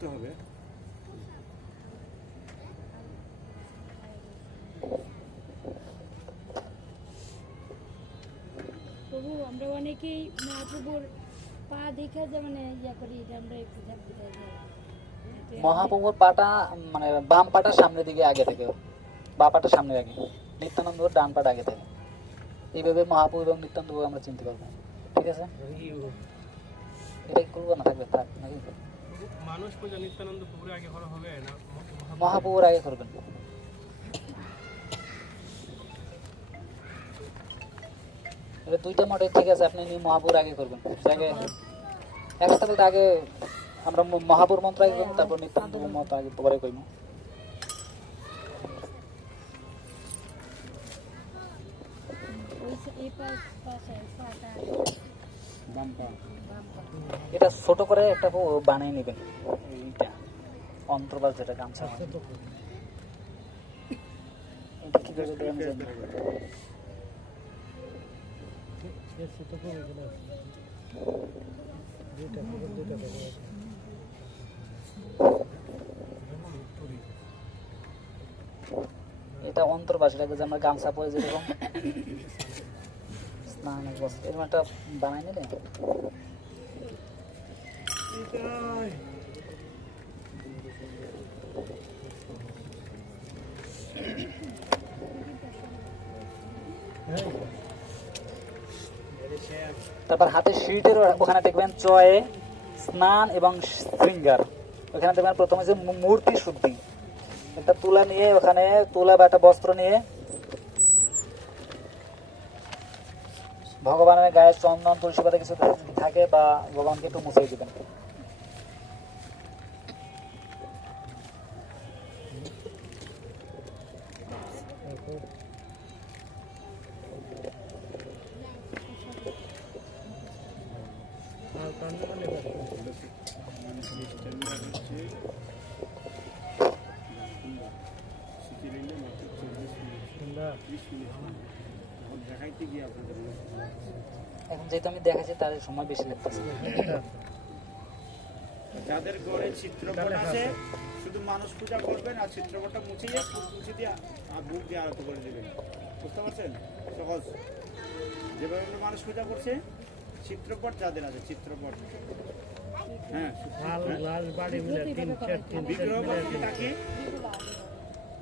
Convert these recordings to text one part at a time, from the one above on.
তুলতে হবে। প্রভু আমরা অনেকেই মহাপ্রভুর পা দেখে যে মানে ইয়া করি, এটা আমরা একটু মহাপ্রভুর পাটা মানে বাম পাটা সামনের দিকে আগে থেকে, বা পাটা সামনে আগে, নিত্যানন্দর ডান পাটা আগে থেকে। এইভাবে মহাপ্রভু এবং নিত্যানন্দ আমরা চিনতে পারবো। ঠিক আছে, এটা করবো না, থাকবে থাক নাকি? মানুষ পূজা নিত্যানন্দ প্রভুর আগে করা হবে না মহাপ্রভুর আগে করবেন। এটা দুইটা মডেল ঠিক আছে, আপনি মহাপুর আগে করবেন। আগে একসাথে বলতে আগে আমরা মহাপুর মন্ত্র আগে করবো, তারপর নিত্যানন্দ মন্ত্র আগে পরে করবো। এটা ছোট করে একটা বানিয়ে নেবেন, এইটা অন্তর্বাস যেটা গামছা, এটা কি করে দেবেন? এটা অন্তর্বাস, এটাকে যে আমরা গামছা পরে যেরকম স্নান এরকম একটা বানাই নিলে তারপর হাতে শিটের ওখানে দেখবেন চয়ে স্নান এবং শৃঙ্গার, ওখানে দেখবেন প্রথমে যে মূর্তি শুদ্ধি, একটা তুলা নিয়ে ওখানে তুলা বা একটা বস্ত্র নিয়ে ভগবানের গায়ে চন্দন তুলসী পাতা কিছু থাকে বা ভগবানকে একটু মুছে দিবেন। এখন যেহেতু আমি দেখাচ্ছি তার সময় বেশি লাগতেছে। যাদের ঘরে চিত্রপট আছে শুধু মানুষ পূজা করবেন, আর চিত্রপটটা মুছে দিয়ে বুক দিয়ে আরতি করে দেবেন। বুঝতে পারছেন? সহজ। যেভাবে আমরা মানুষ পূজা করছে, চিত্রপট যাদের আছে, চিত্রপট হ্যাঁ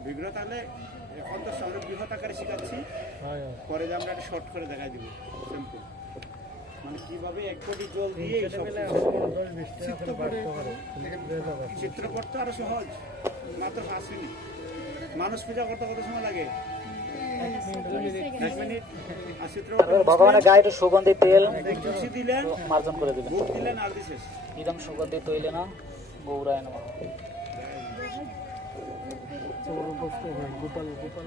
বিগ্রহ তাহলে এখন তো সৌর বৃহৎ আকারে শিখাচ্ছি, পরে যে আমরা একটা শর্ট করে দেখাই দিব সিম্পল, মানে কিভাবে এক কোটি জল দিয়ে চিত্রপট তো আরো সহজ, মাত্র 5 মিনিট। মানুষ পূজা করতে কত সময় লাগে? 1 মিনিট। আর চিত্রপট ভগবানের গায়ে একটু সুগন্ধি তেল দিলেন, মার্জন করে দিবেন, বুক দিলেন আর দিছেন একদম সুগন্ধি তৈলে না গৌরায় নমঃ। গোপাল গোপাল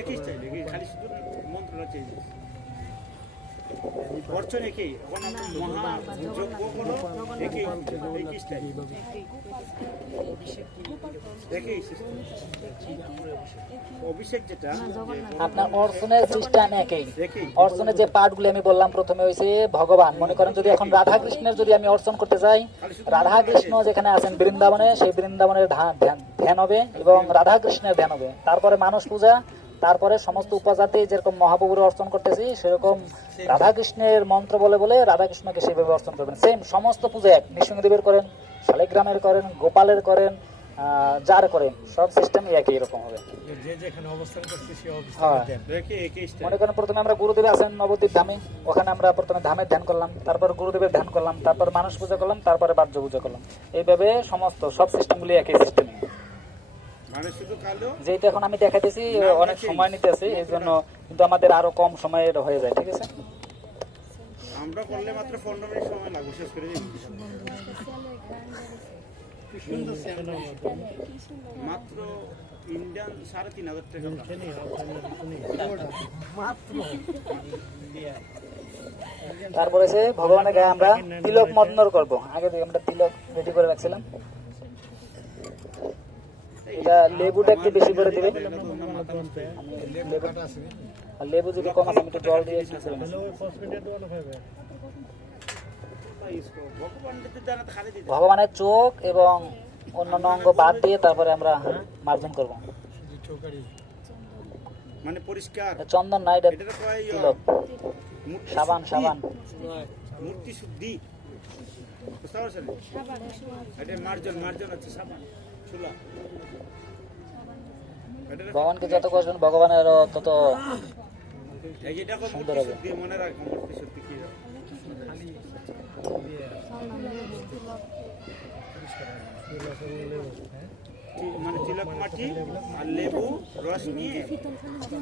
একই স্টাইল, খালি শুধু মন্ত্রটা চেঞ্জ। অর্চন একই, মহাযজ্ঞ হলো একই স্টাইল, একই অভিষেক যেটা আপনার অর্চনের সিস্টেম একই। অর্চনের যে পার্টগুলো আমি বললাম প্রথমে হয়েছে ভগবান, মনে করেন যদি এখন রাধা কৃষ্ণের যদি আমি অর্চন করতে যাই, রাধা কৃষ্ণ যেখানে আছেন বৃন্দাবনে, সেই বৃন্দাবনের ধ্যান হবে এবং রাধা কৃষ্ণের ধ্যান হবে। তারপরে মানুষ পূজা, তারপরে সমস্ত উপজাতি যেরকম মহাপ্রভুর অর্চন করতেছি সেরকম রাধাকৃষ্ণের মন্ত্র বলে বলে রাধাকৃষ্ণকে সেইভাবে অর্চন করবেন। সেম সমস্ত পূজা এক, নৃসিংহদেবের করেন, শালিগ্রামের করেন, গোপালের করেন, যার করেন, সব সিস্টেম একই রকম হবে। মনে করেন প্রথমে আমরা গুরুদেব আছেন নবদ্বীপ ধামে, ওখানে আমরা প্রথমে ধামের ধ্যান করলাম, তারপর গুরুদেবের ধ্যান করলাম, তারপর মানুষ পূজা করলাম, তারপরে বাহ্য পূজা করলাম। এইভাবে সমস্ত সব সিস্টেমগুলি একই সিস্টেম। যেহেতু এখন আমি দেখাতেছি অনেক সময় নিতেছি, এই জন্য কিন্তু আমাদের আরো কম সময়ের হয়ে যায়। ঠিক আছে, আমরা করলে মাত্র 15 মিনিট সময় লাগবে, শেষ করে দিই। মাত্র ইন্ডিয়ান 3,500 টাকা মাত্র। তারপরে সে ভগবানের গায়ে আমরা তিলক মদনর করবো। আগে থেকে আমরা তিলক রেডি করে রাখছিলাম। এটা লেবুটা একটু বেশি করে দিবে, আর লেবু যদি কম আছে আমি একটু জল দিয়ে ইউজ করবো ভগবানকে তো জানাতে খালি দিতে ভগবানের চোখ এবং অন্যান্য অঙ্গ বাদ দিয়ে তারপরে আমরা মার্জন করব। মানে পরিষ্কার চন্দন না, এটা এটা তো কয় তিলক, মূর্তি সাবান শুদ্ধি। সাবান। মূর্তি শুদ্ধি বুঝতে পারছেন এটা মার্জন আছে সাবান চুলা এটা ভগবানকে যত করবেন ভগবানের তত এই যে দেখো সুন্দর মূর্তি হবে। শুদ্ধি মনে রাখো মূর্তি শুদ্ধি কি মানে তিলক মাটি আর লেবু রস নিয়ে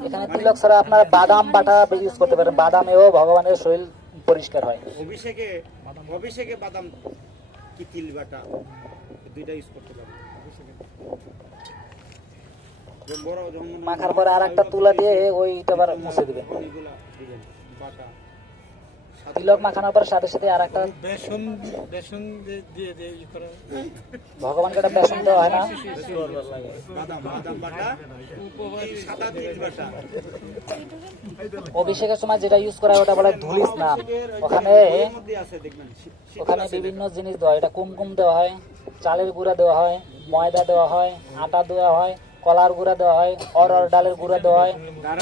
এখানে তিলক ছাড়া আপনার বাদাম বাটা ইউজ করতে পারেন, বাদামেও ভগবানের শরীর পরিষ্কার হয়। অভিষেকে বাদাম কি তিল বাটা দুইটা ইউজ করতে পারেন। বড় যখন মাখার পরে আর একটা তুলা দিয়ে ওইটা আবার মুছে দিবেন। এগুলা দিবেন বাটা তিলক মাখানোর পর সাথে সাথে আর একটা বেসন দিয়ে করে ভগবানকে একটা বেসন দেওয়া হয় না, বাদাম বাটা এই সাদা তিল বাটা অভিষেকের সময় যেটা ইউজ করা হয় ওটা বলে ধুলি স্নান। ওখানে এর মধ্যে আছে দেখবেন ওখানে বিভিন্ন জিনিস দেওয়া হয়, এটা কুমকুম দেওয়া হয়, চালের গুঁড়া দেওয়া হয়, ময়দা দেওয়া হয়, আটা দেওয়া হয়, কলার গুঁড়া দেওয়া হয়, অরহর ডালের গুঁড়া দেওয়া হয়,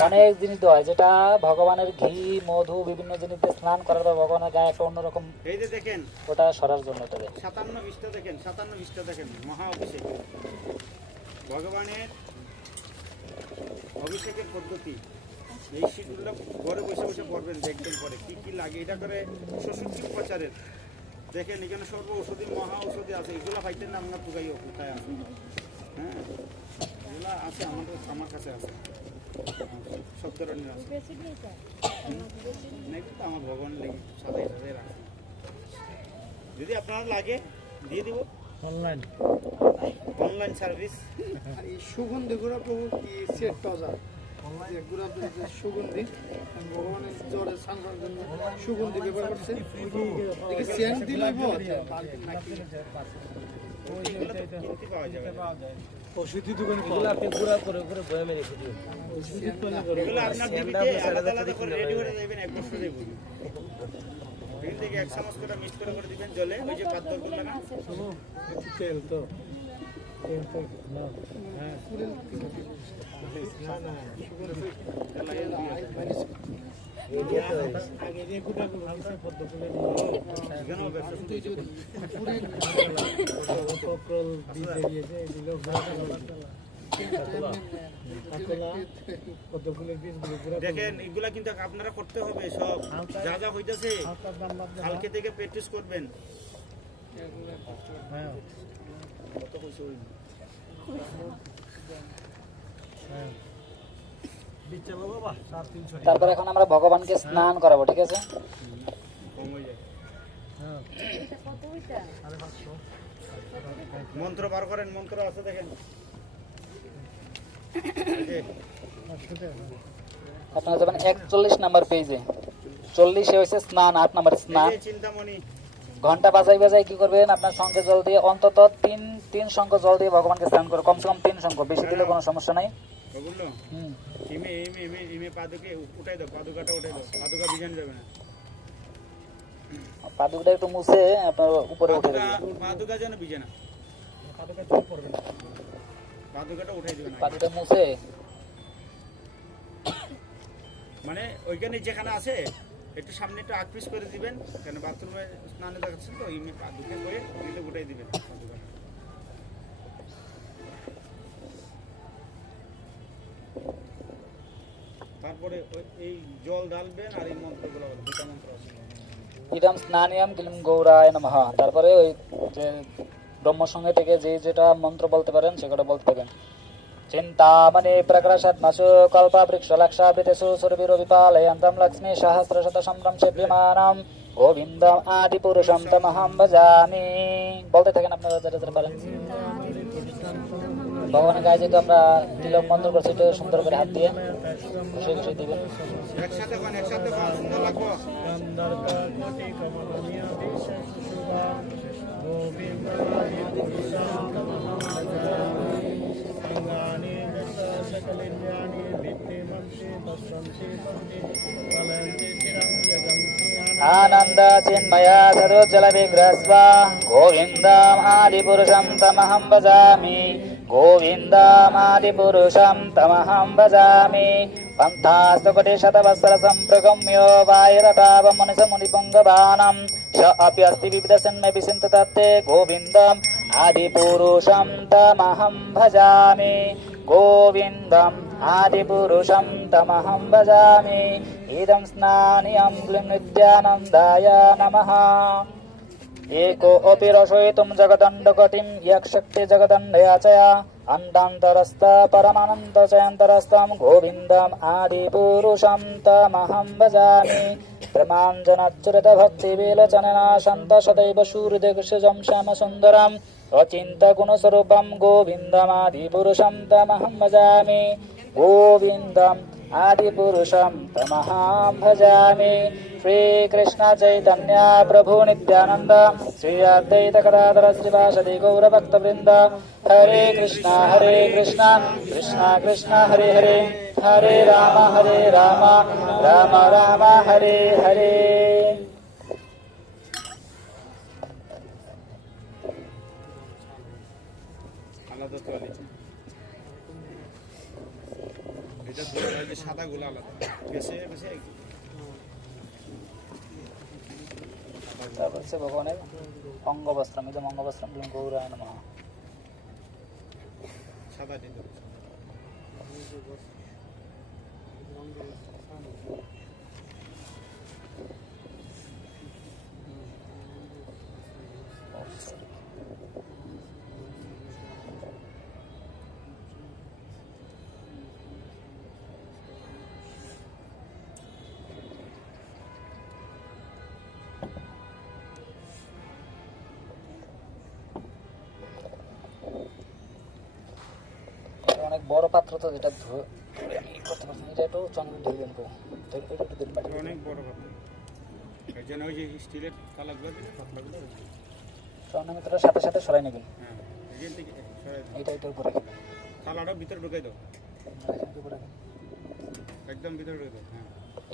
অনেক জিনিস দেওয়া হয়, যেটা ভগবানের ঘি মধু বিভিন্ন জিনিস দিয়ে স্নান করার পর ভগবানের গায়ে একটা অন্যরকম এই যে দেখেন ওটা সরার জন্য এটা দেয়। 57 পৃষ্ঠা দেখেন মহা অভিষেক ভগবানের অভিষেকের পদ্ধতি। এই শীতগুলো ঘরে বসে বসে পড়বেন, দেখবেন পরে কি কি লাগে। এটা করে 66 উপচারের দেখেন এখানে সর্ব ঔষধি মহা ঔষধি আছে। এগুলো পাইতেন না আপনার পুকাই কোথায় আছে? হ্যাঁ এগুলো আছে আমার কাছে আছে, সব ধরনের আছে। না, কিন্তু আমার ভগবান লেগে সাদাই রাখে। যদি আপনার লাগে দিয়ে দিব অনলাইন সার্ভিস। এই সুগন্ধি গুঁড়া প্রভু কি সেট পাওয়া যে গুঁড়া যে সুগন্ধি ভগবানের জ্বরে সাংসার জন্য সুগন্ধি ব্যবহার করছে দেখি সেন্ট দিলে এগুলো তো কিনতে পাওয়া যাবে না। ওষুধি দোকানে আপনি গুঁড়া করে করে বয়ামে রেখে দিন। এগুলো আপনার ডিবিতে আলাদা আলাদা করে রেডি করে দেবেন, এক বছর দেবো। এখান থেকে 1 চামচ করে মিক্স করে দিবেন জলে, ওই যে পাত্রগুলো লাগান। তেল তো না হ্যাঁ আগে যে গুঁড়া গুলো পদ্ম ফুলে এখানেও ব্যবসা শুরু হয়েছে। পকল বীজ বেরিয়েছে এগুলো পদ্ম ফুলের বীজগুলো গুঁড়া দেখেন এগুলা কিন্তু আপনারা করতে হবে সব, যা যা হইতেছে কালকে থেকে প্র্যাকটিস করবেন। হ্যাঁ কত কইছে ওই তারপর এখন আমরা ভগবানকে স্নান করাবো, ঠিক আছে? কম হয়ে যায়। মন্ত্র বার করেন, মন্ত্র আছে দেখেন। আপনারা যাবেন 41 নাম্বার পেজে, 40 হয়েছে স্নান, 8 নাম্বার স্নান। এই যে চিন্তামণি ঘন্টা বাজাই বাজাই কি করবেন, আপনার শঙ্খে জল দিয়ে অন্তত তিন শঙ্খ জল দিয়ে ভগবানকে স্নান করে, কমসে কম 3 শঙ্খ, বেশি দিলে কোনো সমস্যা নাই। বললো হুম। ইমে পাদুকে উঠাই দাও, পাদুকাটা উঠাই দাও, পাদুকা বিজান যাবে না। পাদুকটা একটু মুছে আপনার উপরে উঠে দেবেন। পাদুকা যেন বিজে না, পাদুকাটা উঠাই দেবে না। পাদুকটা মুছে মানে ওইখানে যেখানে আছে একটু সামনে একটু আকপিস করে দিবেন, কেন বাথরুমে স্নানে দেখাচ্ছেন তো, ইমে পাদুকা করে দিলে উঠাই দিবেন পাদুকাটা। তারপরে এই জল ঢালবেন আর এই মন্ত্রগুলো, দুটা মন্ত্র আছে। ইদম স্নানিয়াম কিলিম গৌরায় নমঃ। তারপরে ওই যে ব্রহ্মসঙ্গে থেকে যেটা মন্ত্র বলতে পারেন সেটা বলতে থাকেন। চিন্তামণি প্রকর্ষাত্মসু কল্পবৃক্ষ লক্ষাবৃতেষু সুরভিরো বিপালয়ন্তম লক্ষ্মী সহস্রশত সম্ভ্রমশেভ্যমানম গোবিন্দম আদি পুরুষম তমহম ভজামি। বলতে থাকেন আপনারা যারা যারা পারেন। ভগবানের গায়ে যেহেতু আমরা তিলক মন্ত্র করছি, একটু সুন্দর করে হাত দিয়ে ঘুষে ঘুষে দিবেন। একসাথে কোন সুন্দর লাগবো। आनन्द चिन्मया सरोज्जल विग्रहस्व गोविन्दमादिपुरुषं तमहं भजामि गोविन्दमादिपुरुषं तमहं भजामि पन्थास्तुकटिशतवत्सरसम्प्रगम्यो वायुरतापमनुषमुनिपुङ्गवानं स अपि अस्ति विविधसन्मय विचिन्ततत्ते गोविन्दम् आदिपुरुषं तमहं भजामि गोविन्दम् आदिपुरुषं तमहं भजामि इदं स्नानियं नित्यानन्दाय नमः एकोऽपि रसयितुं जगदण्डकटिं यक्षक्ति जगदण्डयाचया अण्डान्तरस्थ परमानन्तचयन्तरस्थं गोविन्दम् आदिपुरुषं तमहं भजामि प्रमाञ्जनच्युतभक्तिविलोचनेन सन्त सदैव सूर्यदेशजं श्यामसुन्दरम् अचिन्तगुणस्वरूपं गोविन्दमादिपुरुषं तमहं भजामि गोविन्दम् आदिपुरुषं तमहं भजामि श्रीकृष्ण चैतन्य प्रभु नित्यानन्द श्री अद्वैत गदाधर श्रीवासदि गौरभक्तवृन्द हरे कृष्ण कृष्ण कृष्ण हरे हरे हरे राम राम राम हरे हरे আলাদা তোয়ালি এটা দুটো সাদা গুলো আলাদা বেশি বেশি তারপর হচ্ছে ভগবানের অঙ্গবস্ত্রম ইদম অঙ্গবস্ত্রম গৌরায় নমঃ সাদা দিতে অনেক বড় পাত্র তো যেটা করতে পারছেন এটা একটু চন্দ্র ঢেলে অনেক বড় কথা এই জন্য ওই যে স্টিলের কালাগুলো দিলে পাতলাগুলো চন্দ্রমিত্রের সাথে সাথে সরাই নেবেন হ্যাঁ এখান থেকে সরাই দাও এইটা এটার উপরে থালাটা ভিতরে ঢুকাই দাও একদম ভিতরে ঢুকাই দাও হ্যাঁ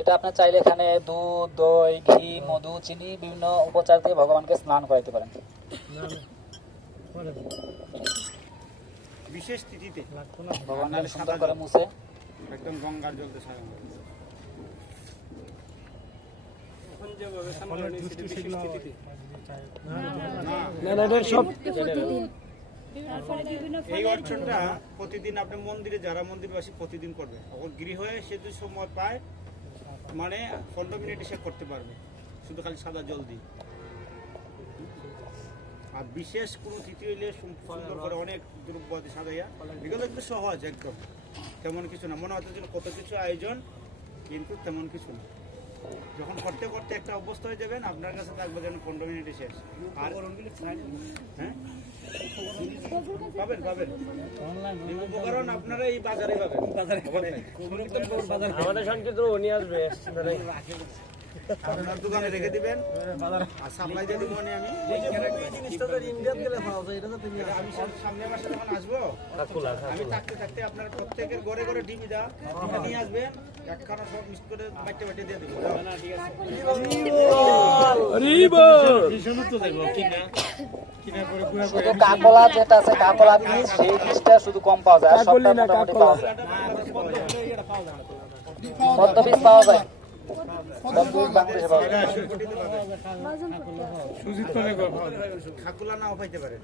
এটা আপনি চাইলে এখানে দুধ দই ঘি মধু চিনি বিভিন্ন উপচার দিয়ে ভগবানকে স্নান করাইতে পারেন বিশেষ তিথিতে ভগবানের সুন্দর করে মুছে একদম গঙ্গার জলতে সাজানো এই অর্চনটা প্রতিদিন আপনি মন্দিরে যারা মন্দিরবাসী প্রতিদিন করবে ওর গৃহে সে যদি সময় পায় মানে 15 মিনিটে সে করতে পারবে শুধু খালি সাদা জল দিয়ে আর বিশেষ কোনো তিথি হইলে সুন্দর করে অনেক দ্রব্য সাজাইয়া এগুলো একটু সহজ একদম তেমন কিছু না মনে হচ্ছে কত কিছু আয়োজন কিন্তু তেমন কিছু না যখন করতে করতে একটা অবস্থা হয়ে যাবেন আপনার কাছে থাকবে যেন 15 মিনিটে শেষ আর হ্যাঁ পাবেন পাবেন উপকরণ আপনারা এই বাজারে পাবেন আমাদের সংকীর্তন নিয়ে আসবে আপনার দোকানে রেখে দিবেন আর সাপ্লাই দিয়ে দিব আমি আমি সামনের মাসে যখন আসবো আমি থাকতে থাকতে আপনার প্রত্যেকের ঘরে ঘরে ডিবি দা নিয়ে আসবেন একখানা সব মিক্স করে বাট্টে বাট্টে দিয়ে দেবো শুধু কাকলা যেটা আছে কাকলা বীজ সেই বীজটা শুধু কম পাওয়া যায় আর সবটা মোটামুটি পাওয়া যায় পদ্ম বীজ পাওয়া যায় বাংলাদেশে পাওয়া যায় খাকুলা নাও পাইতে পারে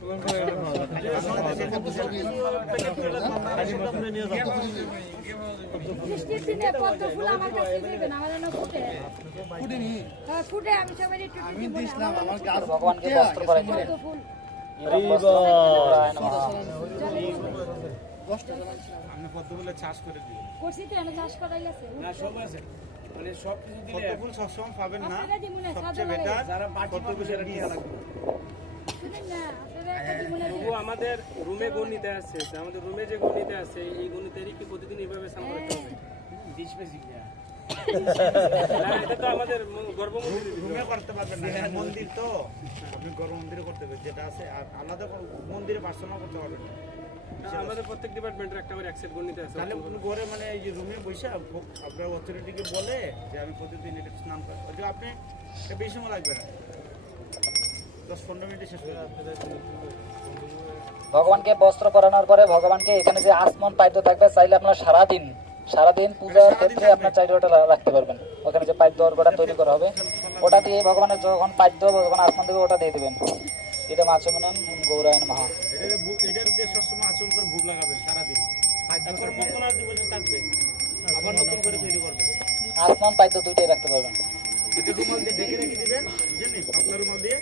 বৃষ্টির দিনে পদ্ম ফুল আমার কাছে দিবেন আমার জন্য ফুটে হ্যাঁ ফুটে আমি সবাই একটু দিছিলাম আমার গাছ ভগবানকে বস্ত্র পরাই দিলেন পদ্ম ফুল আপনি পদ্মগুলো চাষ করে দিবেন করছি তো এনে চাষ করাই গেছে মানে সব কিছু দিলে পদ্মফুল সবসময় পাবেন না আপনারা দিমু না সবচেয়ে সাদা বেটার যারা পদ্মফুলের বীজ শুনেন না আপনারা একটা দিমু না ও আমাদের রুমে গণিতে আছে আমাদের রুমে যে গণিতে আছে এই গণিতেরই কি প্রতিদিন এইভাবে স্নান করতে হবে এটা তো আমাদের গর্ব রুমে করতে পারবেন না, এটা মন্দির তো আপনি গর্ভ মন্দিরে করতে পারবেন যেটা আছে, আর আলাদা মন্দিরে পার্সোনাল করতে পারবেন না। আমাদের প্রত্যেক ডিপার্টমেন্টের একটা করে একসেট গণিতে আছে। তাহলে কোনো ঘরে মানে এই যে রুমে বসে আপনার অথরিটিকে বলে যে আমি প্রতিদিন এটা স্নান করি, ওই যে আপনি এটা বেশি সময় লাগবে না, 10-15 মিনিটে শেষ হয়ে যাবে। ভগবানকে বস্ত্র পরানোর পরে ভগবানকে এখানে যে আসমন পাইদ্য থাকবে, চাইলে আপনার সারাদিন পূজার ক্ষেত্রে আপনার চাইলে ওটা রাখতে পারবেন। ওখানে যে পাইদ্য অর্ঘটা তৈরি করা হবে, ওটা দিয়ে ভগবানের যখন পাইদ্য ভগবান আসমন দেবে ওটা দিয়ে দেবেন। এটা মাচমনম গৌরায়ণ মহা। এটার দিয়ে সবসময় আচরণ করে ভোগ লাগাবেন সারাদিন, তারপর মঙ্গল আরতি পর্যন্ত থাকবে, আবার নতুন করে তৈরি করবেন। আসমন পাইদ্য দুইটাই রাখতে পারবেন। এটা রুমাল দিয়ে ঢেকে রেখে দিবেন, বুঝলেন, আপনার রুমাল দিয়ে।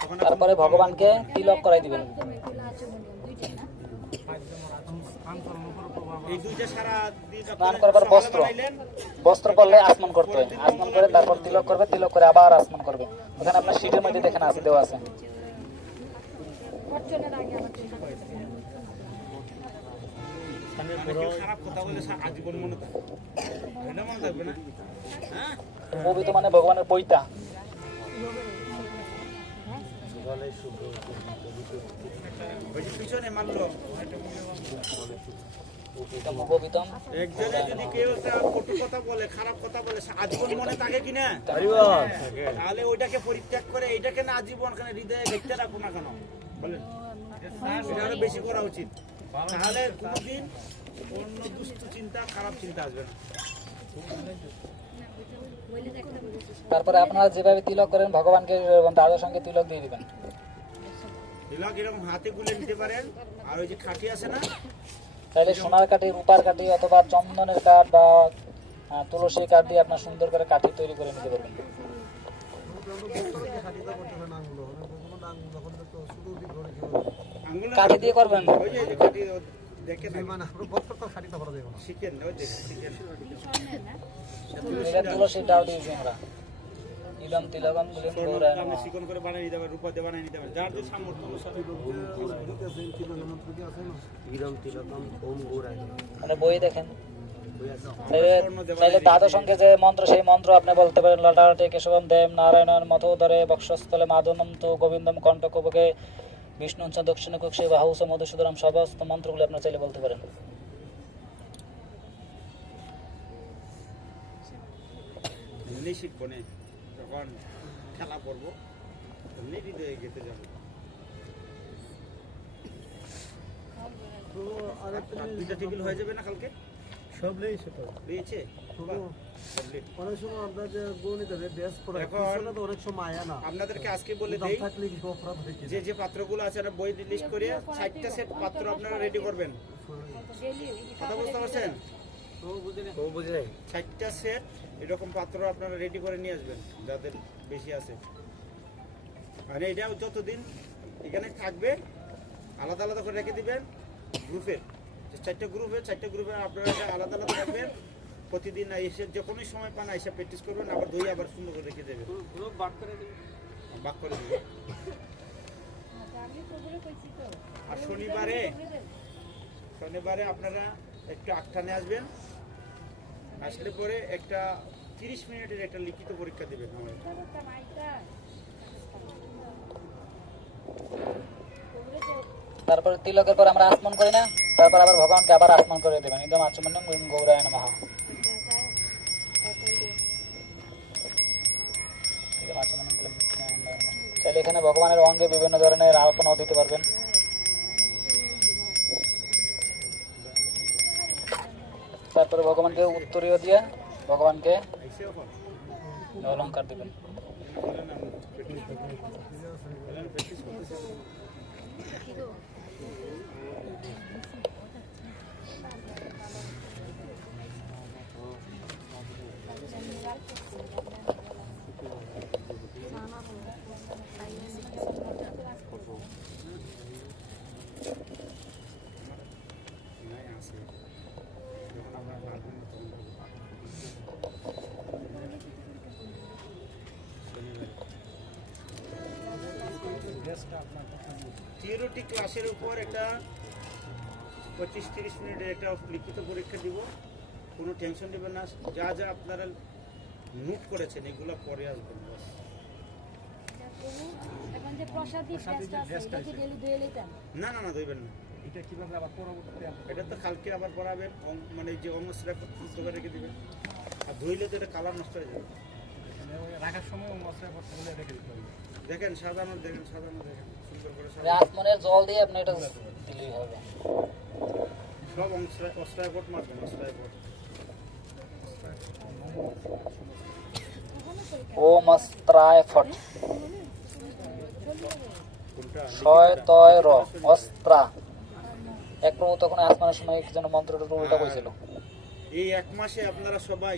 তখন তারপরে ভগবানকে তিলক করাই দিবেন। এই দুইটা সারা দিন স্নান করবার বস্ত্র পরলে আসমন করতে হয়, আসমন করে তারপর তিলক করবে, তিলক করে আবার আসমন করবে। ওখানে আপনার শীটের মধ্যে দেখেন আছে, দেওয়া আছে। মানে কেউ খারাপ কথা বলে আজীবন মনে থাকবে, এটা মনে থাকবে না। হ্যাঁ, পবিত্র মানে ভগবানের পৈতা। ওই যে পিছনে মানলো পবিত্র একজনে যদি কেউ একটা কটু কথা বলে, খারাপ কথা বলে, আজীবন মনে থাকে কিনা, তাহলে ওইটাকে পরিত্যাগ করে এইটাকে না আজীবন কেন হৃদয়ে দেখতে রাখবো না কেন বলেন, এটা আরো বেশি করা উচিত। তাহলে কোনোদিন অন্য দুষ্ট চিন্তা, খারাপ চিন্তা আসবে না। তারপরে আপনারা যেভাবে তিলক করেন ভগবানকে দাদার সঙ্গে তিলক দিয়ে দিবেন। তিলক এরকম হাতে গুলে নিতে পারেন, আর ওই যে খাটি আছে না, তাহলে সোনার কাঠি, রূপার কাঠি অথবা চন্দনের কাঠ বা তুলসী কাঠ দিয়ে আপনার সুন্দর করে কাঠি তৈরি করে নিতে পারবেন। আঙ্গুল কাঠি দিয়ে করবেন, ওই যে খাটি দেখে শিখেন, ওই যে শিখেন। এটা তুলসীর ডাল দিয়েছি আমরা। ইদম তিলকম গুলিম গৌরায়ণ আপনি মহা। চিকন করে বানিয়ে নিতে পারেন, রূপা দিয়ে বানিয়ে নিতে পারেন, যার যে সামর্থ্য অনুসারে। বিরম তিলকম ওম গৌরায় মানে বই দেখেন, চাইলে দাদার সঙ্গে যে মন্ত্র, সেই মন্ত্র আপনি বলতে পারেন। লটাটে কেশবম দেব নারায়ণন মথোদরে বক্ষস্থলে মাদনম তো গোবিন্দম কণ্ঠকোপকে বিষ্ণু চ দক্ষিণ কক্ষে বাহুস মধুসূদরম, সমস্ত মন্ত্রগুলো আপনার চাইলে বলতে পারেন। এমনি শিখবো না, যখন খেলা করবো এমনি হৃদয়ে গেতে যাবো। আর দুইটা টেবিল হয়ে যাবে না কালকে? সব লেগেছে তো। পেয়েছে? বাহ, complete। অনেক সময় আমরা যে গণিত ড্রেস পরে এখন তো অনেক সময় আয়া না আপনাদেরকে আজকে বলে দেই, থাকলে কি অপরাধ হয়ে যে যে পাত্রগুলো আছে না বই লিস্ট করে 60টা সেট পাত্র আপনারা রেডি করবেন। কথা বুঝতে পারছেন? ও বুঝে নাই 60টা সেট এরকম পাত্র আপনারা রেডি করে নিয়ে আসবেন যাদের বেশি আছে। আর এটা যতদিন এখানে থাকবে আলাদা আলাদা করে রেখে দিবেন গ্রুপে, 4টা গ্রুপে আপনারা এটা আলাদা আলাদা রাখবেন। প্রতিদিন এসে যে কোনো সময় পান এসে প্র্যাকটিস করবেন, আবার দই আবার সুন্দর করে রেখে দেবেন, বাক করে দেবেন। আর শনিবারে আপনারা একটু আটটানে আসবেন, আসলে পরে একটা 30 মিনিটের একটা লিখিত পরীক্ষা দেবেন। তারপরে তিলকের পর আমরা আসমন করি না, তারপর আবার ভগবানকে আবার আসমন করে দেবেন। একদম আচমন্যম গুলিম গৌরায়ণ মহা। চাইলে এখানে ভগবানের অঙ্গে বিভিন্ন ধরনের আলপনাও দিতে পারবেন। তারপরে ভগবানকে উত্তরীয় দিয়ে ভগবানকে অলঙ্কার দিবেন। থিওরিটি ক্লাসের উপর একটা 25-30 মিনিটের একটা লিখিত পরীক্ষা দিব, কোনো টেনশন নেবেন না, যা যা আপনারা নোট করেছেন এগুলো পরে আসবেন বাস। এখন যে প্রসাদী ড্রেসটা আছে এটা কি ডেলি ধুয়ে নিতেন? না না না ধরবেন না, এটা কিভাবে আবার পরবর্তীতে এটা তো কালকে আবার পড়াবেন, মানে যে অঙ্গসটা সুস্থ করে রেখে দেবেন, আর ধুইলে তো এটা কালার নষ্ট হয়ে যাবে। রাখার সময় মশলা করতে হলে রেখে দিতে হবে। দেখেন সাজানো, দেখেন সাজানো, দেখেন সুন্দর করে সাজানো। আসমনের জল দিয়ে আপনি এটা দিলেই হবে। সব অস্ট্রাইকট মারবেন, অস্ট্রাইকট। ও মস্ত্রায় ফট কোনটা? ছয় তয় র অস্ত্রা। এক প্রভু তখন আসমানের সময় কি যেন মন্ত্রটা উল্টা কইছিল। এই এক মাসে আপনারা সবাই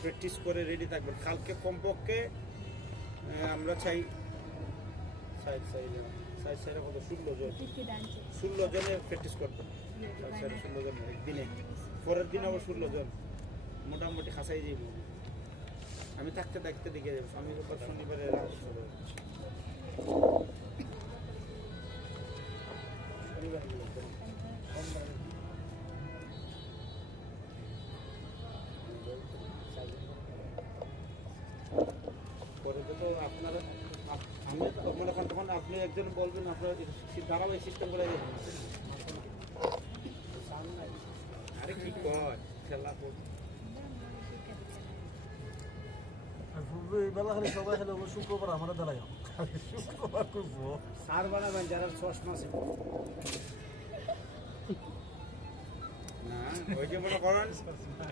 প্র্যাকটিস করে রেডি থাকবেন। কালকে কমপক্ষে আমরা চাই 16 জন, 16 জনে প্র্যাকটিস করবেন। 16 জন একদিনে, পরের দিন আবার 16 জন, মোটামুটি খাসাই যাইব। আমি থাকতে দেখতে দেখে যাবো, আমি শনিবারে রাত হবে। পরে তো আপনারা আমি মনে করেন তখন আপনি একজন বলবেন, আপনারা দাঁড়াবে সিস্টেম করে দেবেন। আরে কি কর খেলা শুক্রবার আমরা দাঁড়াই শুক্রবার করবো সার বানাবেন যারা চশমা আছে। না ওই যে মনে করেন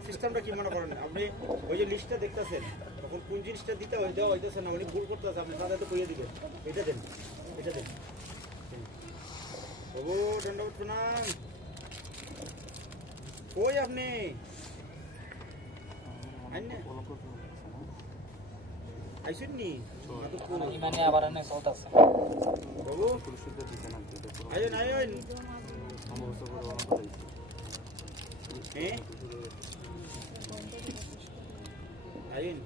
সিস্টেমটা কি মনে করেন আপনি, ওই যে লিস্টটা দেখতেছেন তখন কোন জিনিসটা দিতে হয় দেওয়া হইতেছে না, উনি ভুল করতেছে, আপনি তাদের তো কইয়ে দিবেন এটা দেন, এটা দেন। বাবু দণ্ডবোধ প্রণাম। কই আপনি আইসেন নি? ইমানে আবার এনে চলতেছে। বাবু আইন আইন। হ্যাঁ আইন,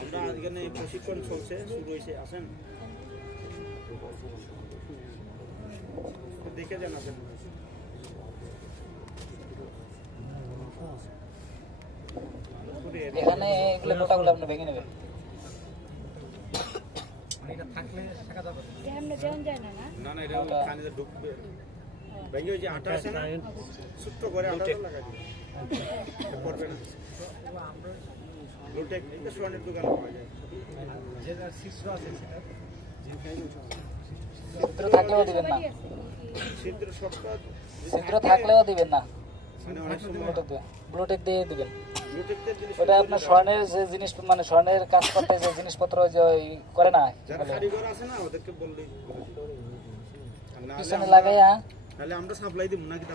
আমরা এখানে প্রশিক্ষণ চলছে, শুরু হয়েছে, আসেন দেখে যান, আসেন। এখানে এগুলো মোটাগুলো আপনি ভেঙে নেবেন। এমনি দেওয়া যায় না না? না না এটা খানিতে ঢুকবে, ভেঙে ওই যে আটা আছে না, ছোট্ট করে আটা লাগাই দিবে, করবে না। লোটেক এটা সোয়ানের দোকানে পাওয়া যায়। ছিদ্র থাকলেও দিবেন না, ছিদ্র সবটা ছিদ্র থাকলেও দিবেন না, মানে অনেক সময় ব্লুটেক দিয়ে দিবেন। লোটেকদের জিনিস ওটা আপনার স্বর্ণের যে জিনিস, মানে স্বর্ণের কাজ করতে যে জিনিসপত্র যে ওই করে না, যারা কারিগর আছে না ওদেরকে বললেই পিছনে লাগাইয়া তাহলে আমরা সাপ্লাই দিব না, কি তা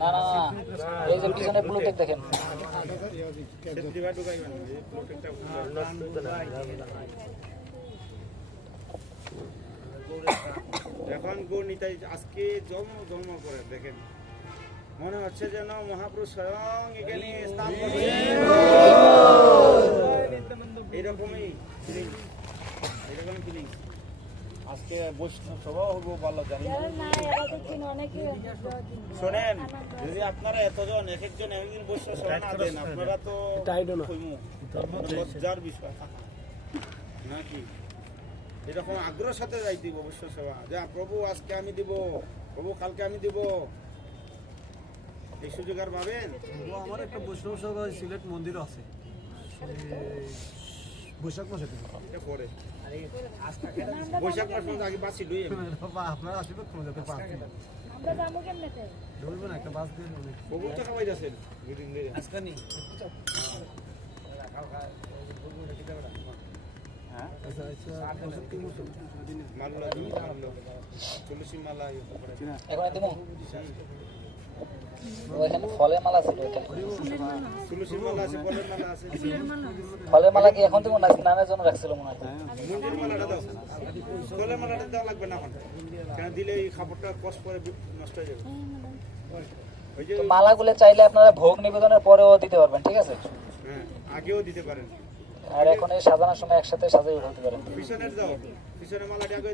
না না না, এই যে পিছনে ব্লুটেক দেখেন। সেদিবা ঢুকাইবেন এই লোটেকটা। এখন গো নিতাই আজকে জন্ম করে দেখেন, মনে হচ্ছে যেন মহাপুরুষ স্বয়ং এখানে স্থান করছে। এইরকমই ফিলিং আজকে বৈষ্ণব সভাও হবো ভালো জানি না। যারা না এরা দেখছেন অনেকে শোনেন, যদি আপনারা এতজন এক একজন একদিন বৈষ্ণব সভা না দেন, আপনারা তো কইমু, লজ্জার বিষয় নাকি। এরকম আগ্রহের সাথে যাই দিব বৈষ্ণব সেবা, যা প্রভু আজকে আমি দিব, প্রভু কালকে আমি দিব, এই সুযোগ আর পাবেন। আমার একটা বৈষ্ণব সভা সিলেট মন্দির আছে বৈশাখ মাসে, এটা পরে বৈশাখ মাস পর্যন্ত আগে বাসি লই আপনারা আসবে যাতে পারছি আমরা যাবো কেমনেতে? ধরবেন একটা বাস দিয়ে প্রভু তো খাওয়াই যাচ্ছেন দুদিন ধরে। হ্যাঁ মালা তুলসী মালা এখন দিব ওইখানে ফলের মালা ছিল, ওইখানে তুলসী মালা আছে, ফলের মালা আছে। ফলের মালা কি এখন দিব না, স্নানের জন্য রাখছিল মনে হয়। মন্দির মালাটা দাও, ফলের মালাটা দেওয়া লাগবে না এখন, কেন দিলে এই খাবারটা কষ্ট করে নষ্ট হয়ে যাবে। ওই যে তো মালাগুলো চাইলে আপনারা ভোগ নিবেদনের পরেও দিতে পারবেন, ঠিক আছে। হ্যাঁ আগেও দিতে পারেন, আর এখন এই সাজানোর সময় একসাথে সাজিয়ে উঠাতে পারেন। পিছনের দাও, পিছনের মালাটা আগে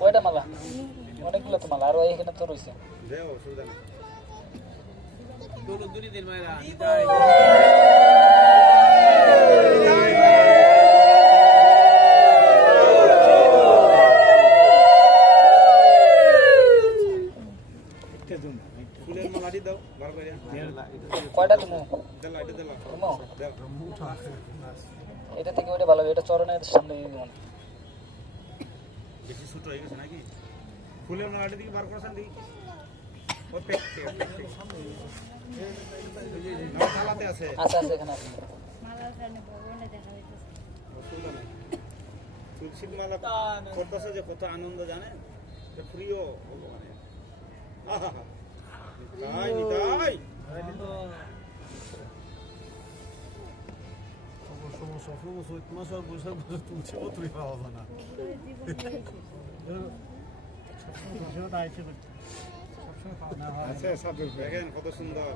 কয়টা মালা? অনেকগুলো তো মালা, আরো এখানে তো রয়েছে। দেও অসুবিধা নেই। ফুলের মালাটি দাও বার করে কয়টা তুমি দিলা এটা দিলা তুমি দাও মুঠা এটা থেকে ওইটা ভালো হবে, এটা চরণের সামনে দিয়ে দিবেন। বেশি ছোট হয়ে গেছে নাকি? ফুলের মালাটি দিকে বার করেছেন দেখি ও পেটে না থালাতে আছে আচ্ছা আচ্ছা, এখানে আছে। মালার কারণে ভগবানে দেখা হইতেছে। অসুবিধা নেই। তুলসীর মালা করতেছে যে কত আনন্দ জানেন, প্রিয় ভগবানের। আহা নিতাই নিতাই সমস্যা চৈত মাস আর বৈশাখ মাসে তুলছে কতই পাওয়া যায় না। সবসময় তো আইসে করতে সবসময় পাওয়া না হয় দেখেন কত সুন্দর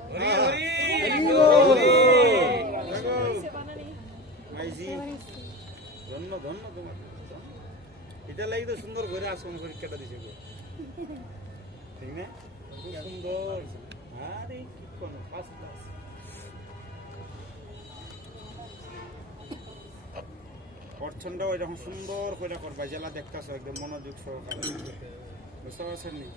মাইজি ধন্য ধন্য তোমার। এটা লাগি তো সুন্দর ঘরে আসন পরীক্ষাটা দিছে গো, ঠিক না? খুব সুন্দর। আরে কি কোন ফার্স্ট ক্লাস। অর্চনটাও এরকম সুন্দর করে করবা, জেলা দেখতেছ একদম মনোযোগ সহকারে, বুঝতে পারছেন নি?